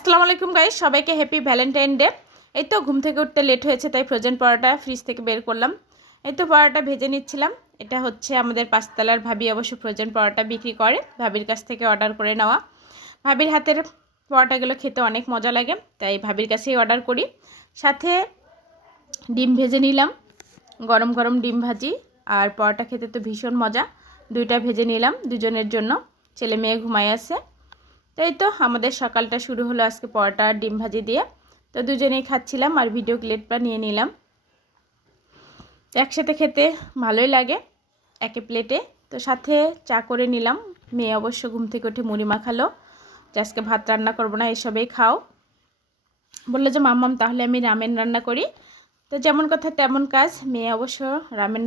আসসালামু আলাইকুম গাইস, সবাইকে হ্যাপি ভ্যালেন্টাইন ডে। এই তো ঘুম থেকে উঠতে লেট হয়েছে, তাই ফ্রোজেন পরোটা ফ্রিজ থেকে বের করলাম। এই তো পরোটা ভেজে নিচ্ছিলাম। এটা হচ্ছে আমাদের পাঁচতলার ভাবি অবশ্য ফ্রোজেন পরোটা বিক্রি করে, ভাবির কাছ থেকে অর্ডার করে নেওয়া। ভাবির হাতের পরোটাগুলো খেতে অনেক মজা লাগে, তাই ভাবির কাছেই অর্ডার করি। সাথে ডিম ভেজে নিলাম, গরম গরম ডিম ভাজি। আর পরোটা খেতে তো ভীষণ মজা, দুইটা ভেজে নিলাম দুজনের জন্য। ছেলে মেয়ে ঘুমায় আছে। তাই তো আমাদের সকালটা শুরু হলো আজকে পরোটা আর ডিম ভাজি দিয়ে। তো দুজনেই খাচ্ছিলাম আর ভিডিও ক্লিপটা নিয়ে নিলাম। একসাথে খেতে ভালোই লাগে একে প্লেটে। তো সাথে চা করে নিলাম। মেয়ে অবশ্য ঘুম থেকে উঠে মুড়ি মাখালো যে আজকে ভাত রান্না করবো না, এসবেই খাও। বললো যে মাম্মাম তাহলে আমি রামেন রান্না করি। তো যেমন কথা তেমন কাজ, মেয়ে অবশ্য রামেন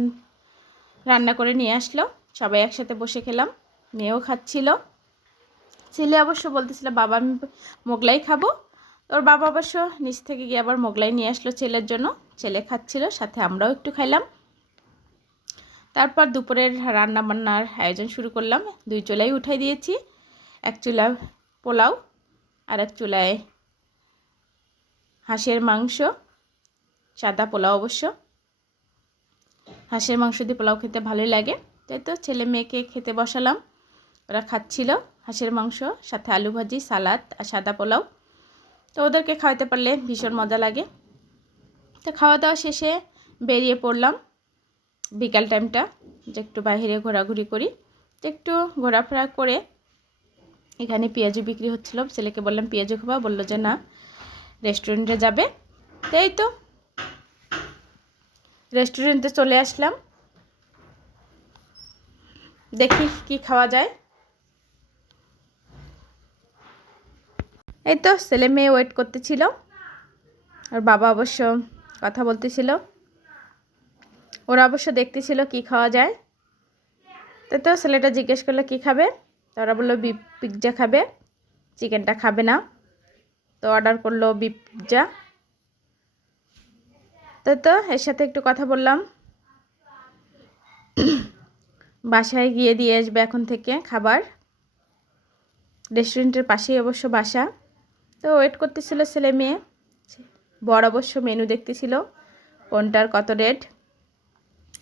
রান্না করে নিয়ে আসলো। সবাই একসাথে বসে খেলাম, মেয়েও খাচ্ছিল। ছেলে অবশ্য বলতেছিল বাবা আমি মোগলাই খাবো। ওর বাবা অবশ্য নিচ থেকে গিয়ে আবার মোগলাই নিয়ে আসলো ছেলের জন্য। ছেলে খাচ্ছিল, সাথে আমরাও একটু খাইলাম। তারপর দুপুরের রান্না বান্নার আয়োজন শুরু করলাম। দুই চুলাই উঠাই দিয়েছি, এক চুলা পোলাও আর এক চুলায় হাঁসের মাংস, সাদা পোলাও অবশ্য। হাঁসের মাংস দিয়ে পোলাও খেতে ভালোই লাগে, তাই তো ছেলে মেয়েকে খেতে বসালাম। ওরা খাচ্ছিল হাঁসের মাংস, সাথে আলু ভাজি, সালাদ আর সাদা পোলাও। তো ওদেরকে খাওয়াতে পারলে ভীষণ মজা লাগে। তো খাওয়া দাওয়া শেষে বেরিয়ে পড়লাম বিকাল টাইমটা, যে একটু বাইরে ঘোরাঘুরি করি। তো একটু ঘোরাফেরা করে এখানে পেঁয়াজু বিক্রি হচ্ছিল। ছেলেকে বললাম পেঁয়াজু খাবা, বললো যে না রেস্টুরেন্টে যাবে। তাই তো রেস্টুরেন্টে চলে আসলাম, দেখি কি খাওয়া যায়। এই তো ছেলে মেয়ে ওয়েট করতেছিল, আর বাবা অবশ্য কথা বলতেছিল। ওরা অবশ্য দেখতেছিল কি খাওয়া যায়। তো ছেলেটা জিজ্ঞেস করলো কি খাবে, তো ওরা বললো বিফ পিৎজা খাবে, চিকেনটা খাবে না। তো অর্ডার করলো বিফ পিৎজা। তো এর সাথে একটু কথা বললাম, বাসায় গিয়ে দিয়ে আসবে এখন থেকে খাবার। রেস্টুরেন্টের পাশেই অবশ্য বাসা। তো ওয়েট করতেছিল ছেলে মেয়ে। বড় অবশ্য মেনু দেখতেছিল কোনটার কত রেট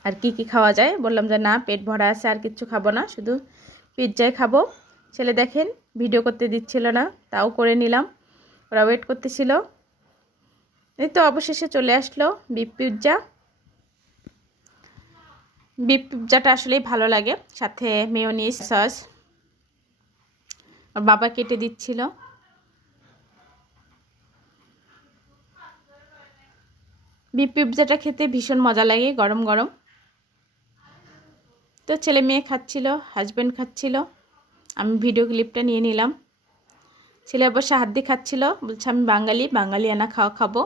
আর কি কি খাওয়া যায়। বললাম যে না পেট ভরা আছে, আর কিচ্ছু খাবো না, শুধু পিৎজাই খাবো। ছেলে দেখেন ভিডিও করতে দিচ্ছিল না, তাও করে নিলাম। ওরা ওয়েট করতেছিল। এই তো অবশেষে চলে আসলো বিফ পিৎজা। বিফ পিৎজাটা আসলেই ভালো লাগে, সাথে মেয়োনিজ সস। আর বাবা কেটে দিচ্ছিল। বিফ পিৎজাটা খেতে ভীষণ মজা লাগে গরম গরম। তো ছেলে মেয়ে খাচ্ছিল, হাজব্যান্ড খাচ্ছিল, আমি ভিডিও ক্লিপটা নিয়ে নিলাম। ছেলে অবশ্য হাত দিয়ে খাচ্ছিল, বলছে আমি বাঙালি আনা খাওয়া খাবো।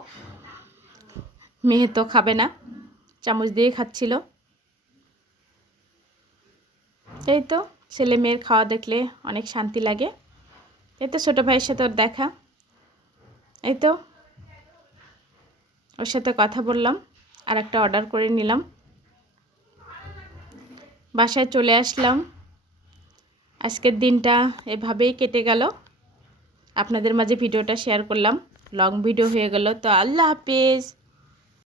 মেয়ে তো খাবে না, চামচ দিয়ে খাচ্ছিল। এই তো ছেলে মেয়ের খাওয়া দেখলে অনেক শান্তি লাগে। এই তো ছোটো ভাইয়ের সাথে ওর দেখা, এই তো ওর সাথে কথা বললাম, আর একটা অর্ডার করে নিলাম। বাসায় চলে আসলাম। আজকের দিনটা এভাবেই কেটে গেল। আপনাদের মাঝে ভিডিওটা শেয়ার করলাম, লং ভিডিও হয়ে গেল। তো আল্লাহ হাফেজ।